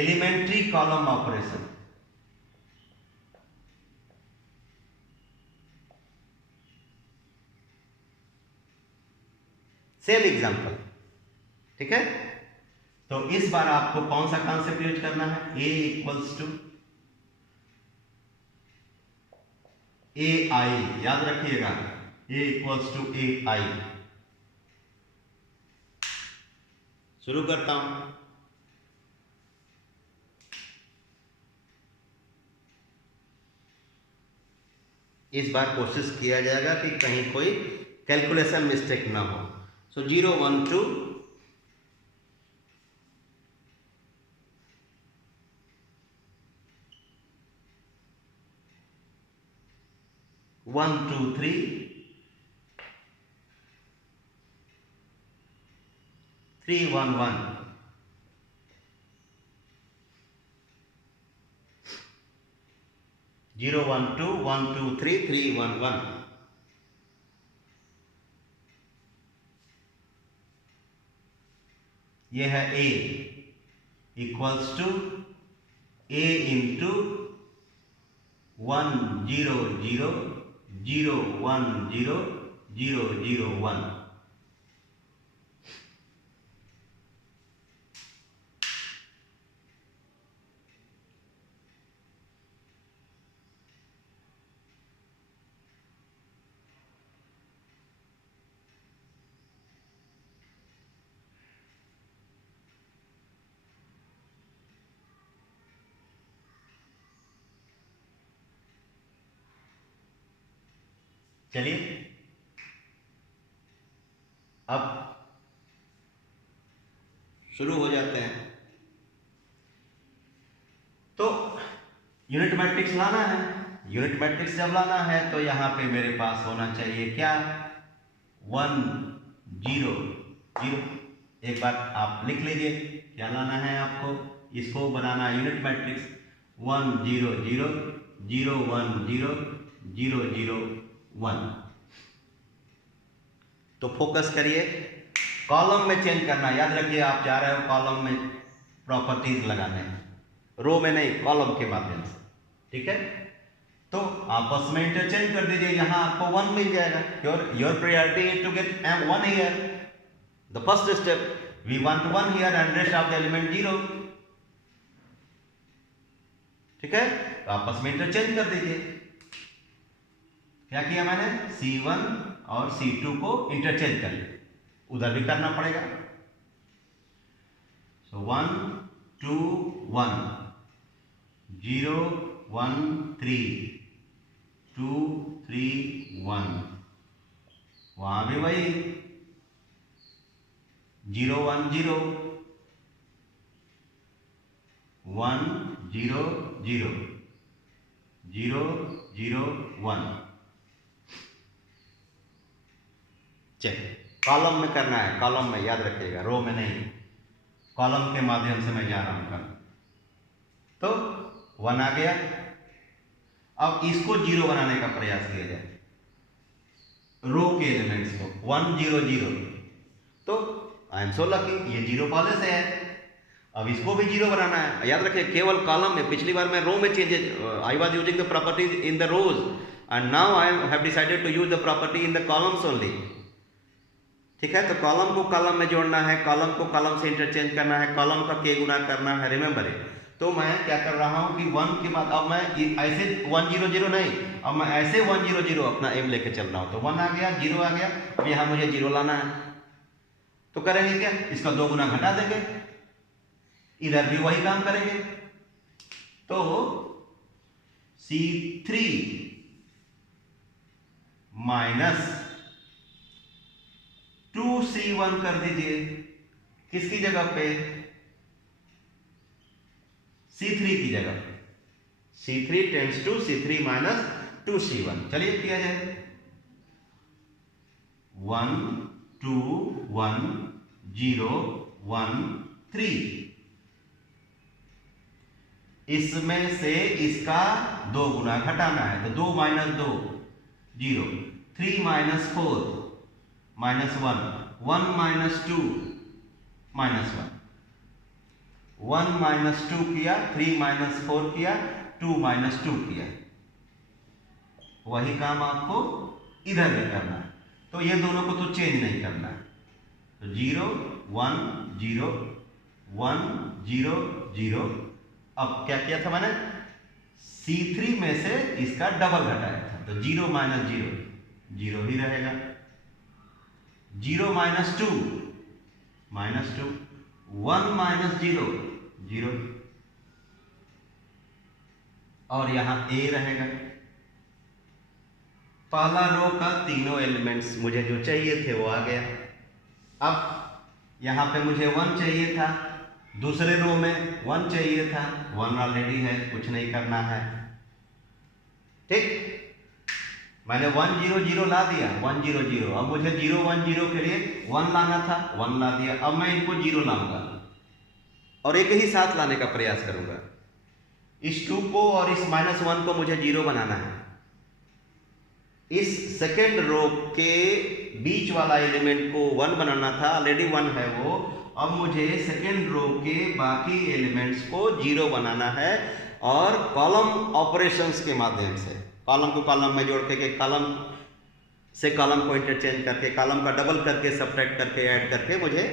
elementary column operation. Same example, ठीक है। तो इस बार आपको कौन सा कॉन्सेप्ट यूज करना है, A इक्वल्स टू AI, याद रखिएगा, A इक्वल्स टू AI। शुरू करता हूं। इस बार कोशिश किया जाएगा कि कहीं कोई कैलकुलेशन मिस्टेक ना हो। सो 0 1 2 1 2 3 3 1 1 0 1 2 1 2 3 3 1 1। ये है A equals to A into 1 0 0 0 1 0 0 0 1। चलिए अब शुरू हो जाते हैं। तो यूनिट मैट्रिक्स लाना है, यूनिट मैट्रिक्स जब लाना है तो यहां पे मेरे पास होना चाहिए क्या, 1 0 0। एक बार आप लिख लीजिए क्या लाना है आपको, इसको बनाना है यूनिट मैट्रिक्स 1 0 0 0 1 0 0 0 1। तो फोकस करिए, कॉलम में चेंज करना। याद रखिए, आप जा रहे हो कॉलम में प्रॉपर्टीज लगाने, रो में नहीं, कॉलम के माध्यम से। ठीक है, तो आपस में इंटरचेंज कर दीजिए, यहां आपको 1 मिल जाएगा। Your priority is to get M1 here, the first step we want 1 here and rest of the element 0। ठीक है, तो आपस में इंटरचेंज कर दीजिए। क्या किया मैंने, C1 और C2 को इंटरचेंज कर लिया, उधर भी करना पड़ेगा। सो 1 2 1 0 1 3 2 3 1, वहां भी वही 0 1 0 1 0 0 0 0 1। चेक, कॉलम में करना है, कॉलम में, याद रखिएगा, रो में नहीं, कॉलम के माध्यम से मैं जा रहा हूं करना। तो 1 आ गया। अब इसको 0 बनाने का प्रयास किया जाए, रो के एलिमेंट्स को 1 0 0। तो आई एम सो लकी, ये 0 पहले से है, अब इसको भी 0 बनाना है। याद रखिए, केवल कॉलम में, पिछली बार मैं रो में changes, I was using the properties in the rows and now I have decided to use the property in the columns only. ठीक है, तो कॉलम को कॉलम में जोड़ना है, कॉलम को कॉलम से इंटरचेंज करना है, कॉलम का k गुना करना है, रिमेंबर इट। तो मैं क्या कर रहा हूं कि 1 के बाद अब मैं ऐसे 1 0 0 नहीं, अब मैं ऐसे 1 0 0 अपना m लेके चल रहा हूं। तो 1 आ गया, 0 आ गया, अब यहां मुझे 0 लाना है। तो करेंगे क्या, इसका 2 गुना घटा देंगे, इधर भी वही काम करेंगे। तो C3 माइनस 2C1 कर दीजिए, किसकी जगह पे, C3 की जगह पे। C3 tends to C3 minus 2C1। चलिए किया जाए, 1 2 1 0 1 3। इसमें से इसका 2 गुना घटाना है, तो 2 minus 2 0, 3 minus 4 minus 1, 1 minus 2 minus 1, 1 minus 2 किया, 3 माइनस 4 किया, 2 माइनस 2 किया। वही काम आपको इधर भी करना है, तो ये दोनों को तो चेंज नहीं करना है। तो 0 1 0 1 0 0। अब क्या किया था मैंने, C3 में से इसका डबल घटाया था, तो 0 माइनस 0 0 ही रहेगा, 0 माइनस 2 माइनस 2, 1 माइनस 0 0, और यहां A रहेगा। पहला रो का तीनों एलिमेंट्स मुझे जो चाहिए थे वो आ गया। अब यहां पे मुझे 1 चाहिए था, दूसरे रो में 1 चाहिए था, 1 ऑलरेडी है, कुछ नहीं करना है। ठीक, मैंने 1 0 0 ला दिया, 1 0 0। अब मुझे 0 1 0 के लिए 1 लाना था, 1 ला दिया। अब मैं इनको 0 लाऊंगा और एक ही साथ लाने का प्रयास करूंगा। इस 2 को और इस -1 को मुझे 0 बनाना है। इस सेकेंड रो के बीच वाला एलिमेंट को 1 बनाना था, ऑलरेडी 1 है वो। अब मुझे सेकेंड रो के बाकी एलिमेंट्स को 0 बनाना है, और कॉलम ऑपरेशंस के माध्यम से, कॉलम को कॉलम में जोड़ के, कॉलम से कॉलम को इंटरचेंज करके, कॉलम का डबल करके, सब्ट्रैक्ट करके, ऐड करके मुझे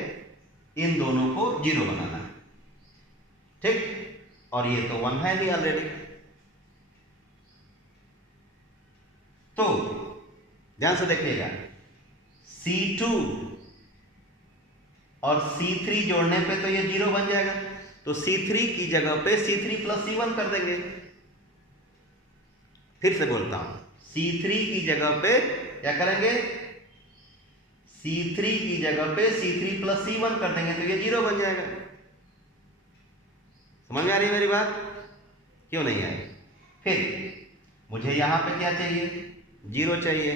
इन दोनों को 0 बनाना है। ठीक, और ये तो 1 है ही ऑलरेडी। तो ध्यान से देखिएगा, C2 और C3 जोड़ने पे तो ये 0 बन जाएगा, तो C3 की जगह पे C3 प्लस C1 कर देंगे। फिर से बोलता हूं, C3 की जगह पे क्या करेंगे, C3 की जगह पे C3 प्लस C1 कर देंगे, तो ये 0 बन जाएगा। समझ में आ रही है मेरी बात, क्यों नहीं आई? फिर मुझे यहां पे क्या चाहिए, 0 चाहिए।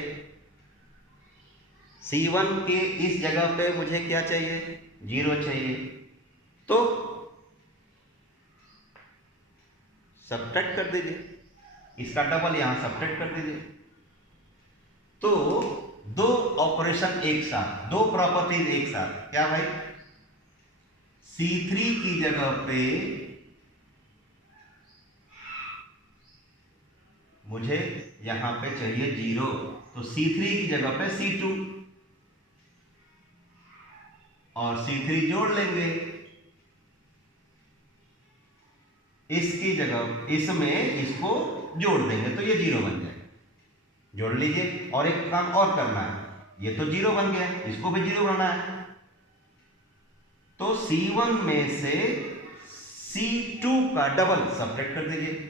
C1 के इस जगह पे मुझे क्या चाहिए, 0 चाहिए। तो सब्ट्रैक्ट कर दीजिए, इसका डबल यहां सब्ट्रैक्ट कर दीजिए। तो 2 ऑपरेशन एक साथ, दो प्रॉपर्टीज एक साथ। क्या भाई? C3 की जगह पे मुझे यहां पे चाहिए 0, तो C3 की जगह पे C2 और C3 जोड़ लेंगे। इसकी जगह इसमें इसको जोड़ देंगे तो ये 0 बन जाएगा। जोड़ लीजिए। और एक काम और करना है, ये तो 0 बन गया, इसको भी 0 बनाना है। तो C1 में से C2 का डबल सब्ट्रैक्ट कर दीजिए।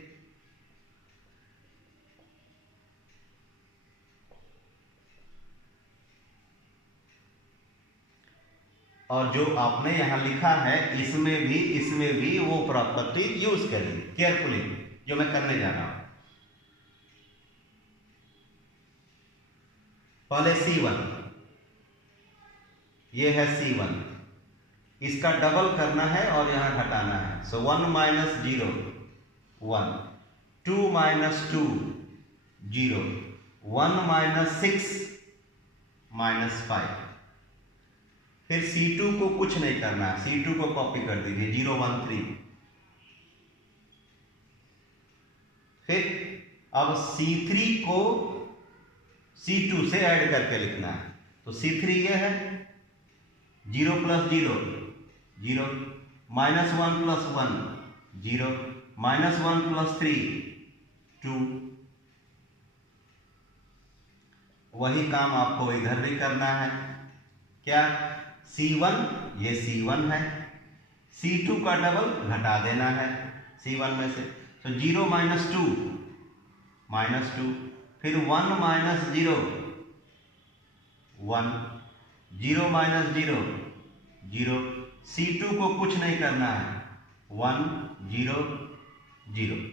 और जो आपने यहां लिखा है इसमें भी वो प्रॉपर्टी यूज करेंगे केयरफुली, जो मैं करने जा रहा हूं। पहले C1, ये है C1, इसका डबल करना है और यहां घटाना है। सो 1 माइनस 0 1, 2 माइनस 2 0, 1 माइनस 6 माइनस 5। फिर C2 को कुछ नहीं करना है, C2 को कॉपी कर दीजिए 0 1 3। फिर अब C3 को C2 से ऐड करके लिखना है। तो C3 ये है 0 plus 0 0, minus 1 plus 1 0, minus 1 plus 3 2। वही काम आपको इधर भी करना है। क्या? C1, ये C1 है, C2 का डबल घटा देना है C1 में से। तो 0 माइनस 2 माइनस 2, फिर 1 माइनस 0 1, 0 माइनस 0 0, C2 को कुछ नहीं करना है 1 0 0।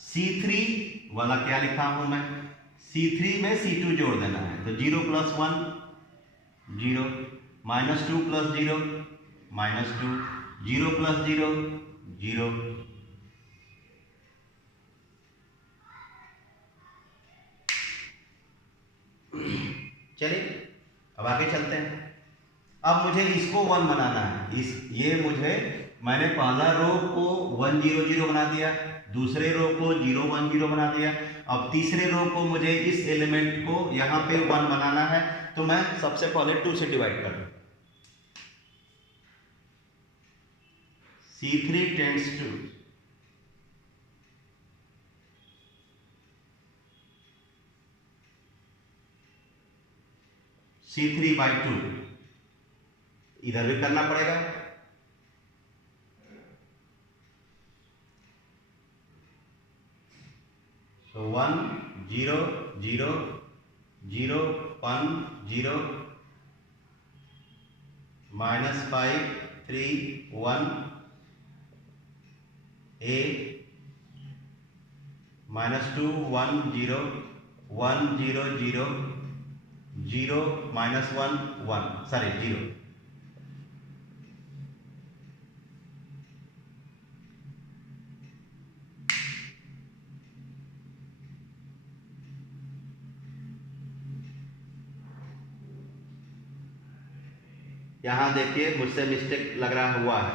C3 वाला क्या लिखा हूं मैं? C3 में C2 जोड़ देना है। तो 0 plus 1 0, minus 2 plus 0 minus 2, 0 plus 0 0। चलिए अब आगे चलते हैं। अब मुझे इसको 1 बनाना है। ये मुझे, मैंने पहला रो को 1 0 0 बना दिया, दूसरे रो को 0 1 0 बना दिया। अब तीसरे रो को मुझे इस एलिमेंट को यहां पे 1 बनाना है। तो मैं सबसे पहले 2 से डिवाइड कर दूं। C3 tends to C3 by 2, इधर भी करना पड़ेगा। तो 1 0 0 0 1 0, minus 5 3 1 a, minus 2 1 0 1 0 0 0, minus 1 1, sorry 0। यहां देखिए मुझसे मिस्टेक लग रहा हुआ है,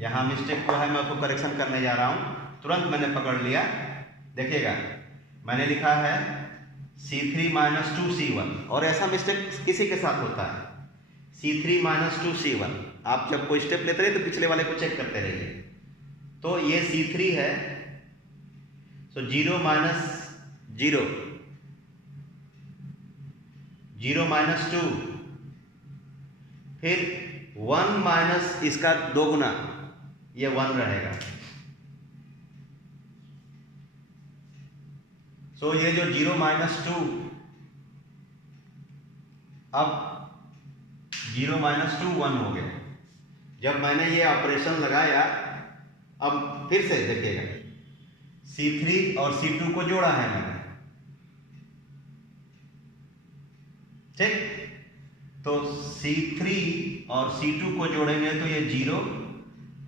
यहां मिस्टेक हुआ है, मैं उसको करेक्शन करने जा रहा हूं। तुरंत मैंने पकड़ लिया। देखिएगा मैंने लिखा है C3 माइनस 2 C1, और ऐसा मिस्टेक किसी के साथ होता है। C3 माइनस 2 C1, आप जब कोई स्टेप लेते रहे तो पिछले वाले को चेक करते रहिए। तो ये C3 है, तो 0 माइनस 0 0 माइनस 2, फिर 1 माइनस इसका 2 गुना, ये 1 रहेगा। सो ये जो 0 माइनस 2, अब 0 माइनस 2 1 हो गया। जब मैंने ये ऑपरेशन लगाया, अब फिर से देखिएगा C3 और C2 को जोड़ा है मैंने, ठीक। तो C3 और C2 को जोड़ेंगे तो ये 0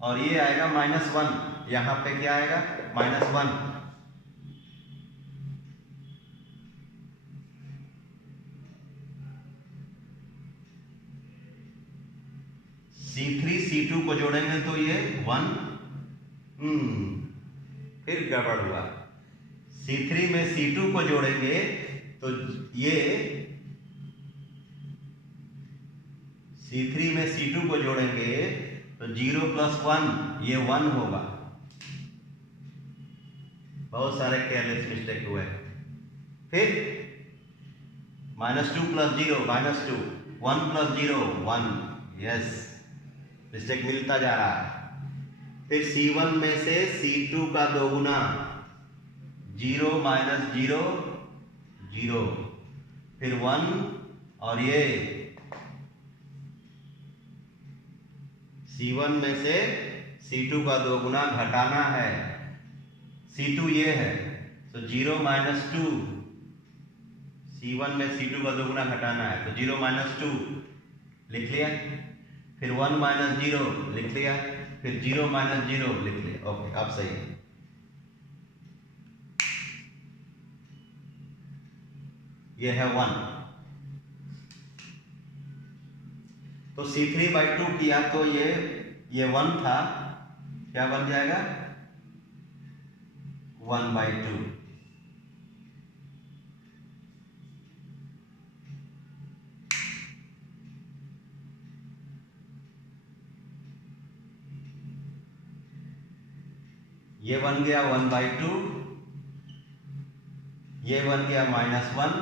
और ये आएगा माइनस 1, यहां पे क्या आएगा माइनस 1। C2 को जोड़ेंगे तो ये 1, फिर गड़बड़ हुआ। C3 में C2 को जोड़ेंगे तो ये C3 में C2 को जोड़ेंगे तो 0 + 1 ये 1 होगा। बहुत सारे केयरलेस मिस्टेक हुए। फिर -2 + 0 -2, 1 + 0 1, यस, मिस्टेक मिलता जा रहा है। फिर C1 में से C2 का दोगुना 0 - 0 0, फिर 1 और ये C1 में से C2 का दोगुना घटाना है। C2 ये है तो 0 - 2, C1 में C2 का दोगुना घटाना है तो 0 - 2 लिख लिया, फिर 1 - 0 लिख लिया, फिर 0 - 0 लिख लिया। ओके, अब सही है। ये है 1, तो C3/2 किया तो ये 1 था, क्या बन जाएगा 1/2। ये बन गया 1/2, ये बन गया -1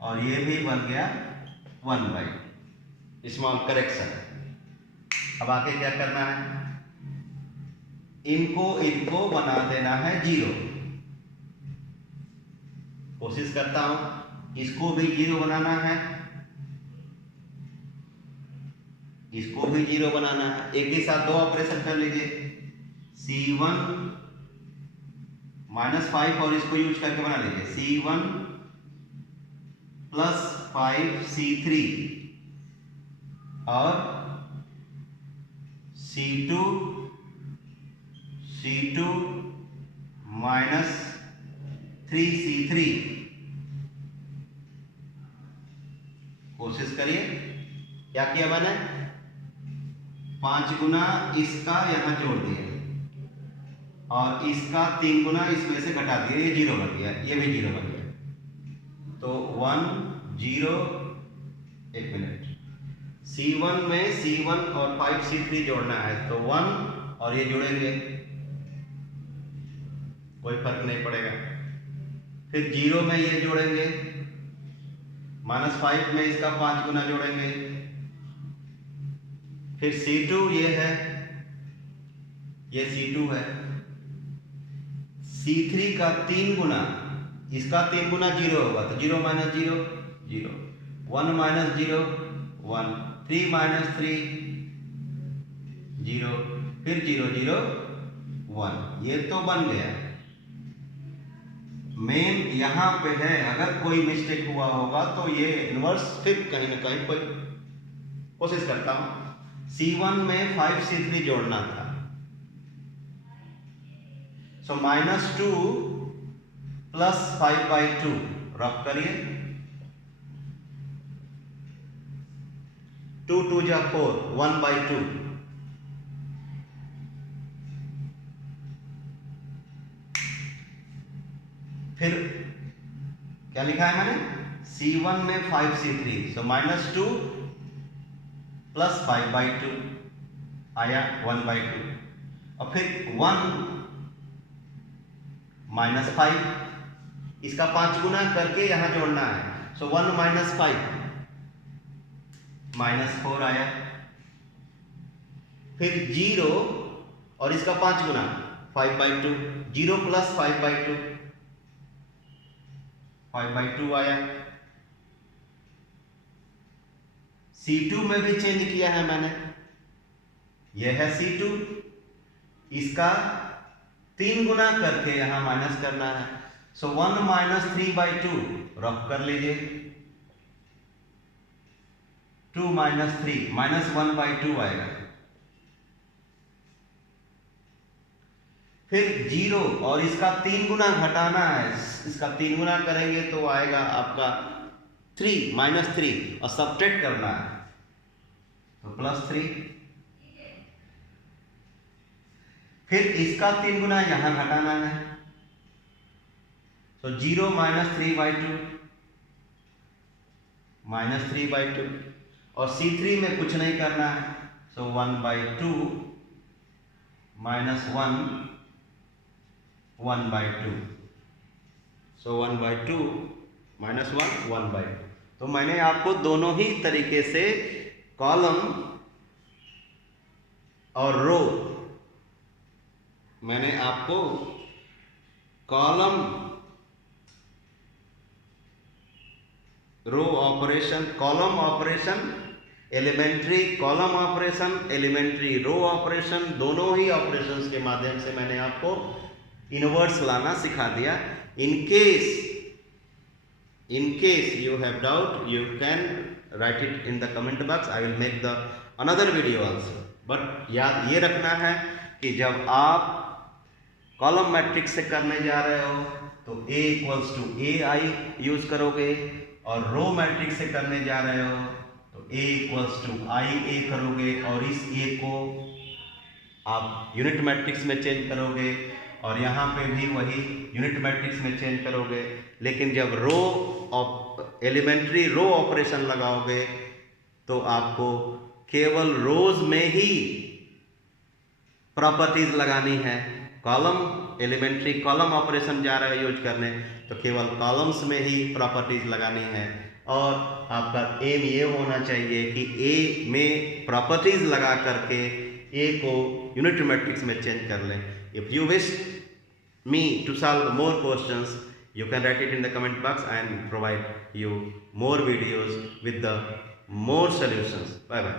और ये भी बन गया 1/2। Small correction. अब आगे क्या करना है, इनको बना देना है 0। कोशिश करता हूं, इसको भी 0 बनाना है, इसको भी 0 बनाना है। एक ही साथ दो ऑपरेशन कर लीजिए, C1 -5 और इसको यूज करके बना लीजिए C1 + 5 C3 और C2 -3 C3। कोशिश करिए, क्या किया मैंने, 5 गुना इसका यहां जोड़ दिया और इसका 3 गुना इसमें से घटा दिया, ये 0 बन गया, ये भी 0 बन गया। तो 1 0, एक मिनट, C1 में C1 और 5 C3 जोड़ना है तो 1 और ये जोड़ेंगे, कोई फर्क नहीं पड़ेगा। फिर 0 में ये जोड़ेंगे, -5 में इसका 5 गुना जोड़ेंगे। फिर C2 ये है, ये C2 है, C3 का 3 गुना, इसका 3 गुना 0 होगा तो 0 - 0 0, 1 - 0 1, 3 - 3 0, फिर 0 0 1। ये तो बन गया। मेन यहां पे है, अगर कोई मिस्टेक हुआ होगा तो ये इनवर्स फिर कहीं ना कहीं कोई। कोशिश करता हूं, C1 में 5 C3 जोड़ना था, सो -2 + 5/2 रफ करिए, 2 2 जा 4, 1/2। फिर क्या लिखा है मैंने, C1 में 5 C3, सो -2 + 5/2 आया 1/2, और फिर 1 -5, इसका 5 गुना करके यहां जोड़ना है, सो 1 - 5 -4 आया। फिर 0 और इसका 5 गुना 5/2, 0 + 5/2 5/2 आया। C2 में भी चेंज किया है मैंने, यह है C2, इसका 3 गुना करके यहां माइनस करना है, सो 1 - 3/2 रफ कर लीजिए, 2 - 3 -1/2 आएगा। फिर 0 और इसका 3 गुना घटाना है, इसका 3 गुना करेंगे तो आएगा आपका 3 - 3 और सब्ट्रैक्ट करना है तो +3। फिर इसका 3 गुना यहां घटाना है, तो 0 माइनस 3/2 -3/2, और C3 में कुछ नहीं करना है, सो 1/2 माइनस 1 1/2, सो 1/2 माइनस 1 1/2। तो मैंने आपको दोनों ही तरीके से कॉलम और रो, मैंने आपको column row operation, column operation, elementary column operation, elementary row operation, दोनों ही ऑपरेशंस के माध्यम से मैंने आपको इनवर्स लाना सिखा दिया। in case you have doubt, you can write it in the comment box. I will make the another video also. But याद ये रखना है कि जब आप कॉलम मैट्रिक्स से करने जा रहे हो तो A equals to AI use करोगे, और रो मैट्रिक्स से करने जा रहे हो तो A इक्वल्स टू IA करोगे, और इस A को आप यूनिट मैट्रिक्स में चेंज करोगे, और यहाँ पे भी वही यूनिट मैट्रिक्स में चेंज करोगे। लेकिन जब एलिमेंट्री रो ऑपरेशन लगाओगे तो आपको केवल रोज में ही प्रॉपर्टीज लगानी है। कॉलम एलिमेंट्री कॉलम ऑपरेशन जा रहा है यूज करने, तो केवल कॉलम्स में ही प्रॉपर्टीज लगानी है, और आपका एम ये होना चाहिए कि ए में प्रॉपर्टीज लगा करके ए को यूनिट मैट्रिक्स में चेंज कर लें। If you wish me to solve more questions, you can write it in the comment box and provide you more videos with the more solutions. Bye bye.